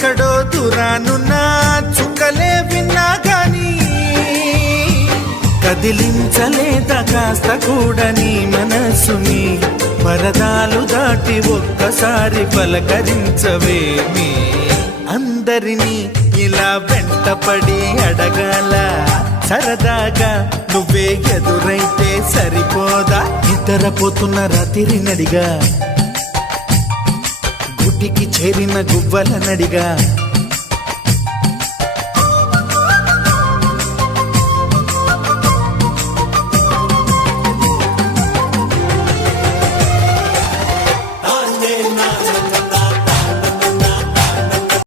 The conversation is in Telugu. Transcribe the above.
ఎక్కడో దూరానున్నా చుక్కలే విన్నా గాని కదిలించలేదా కాస్త కూడా నీ మనసుని పరదాలు దాటి ఒక్కసారి పలకరించవేమి అందరినీ ఇలా వెంటపడి అడగాల సరదాగా నువ్వే ఎదురైతే సరిపోదా నిద్రపోతున్న రాత్రి నడిగా గుడ్డికి చేరిన గువ్వల నడిగా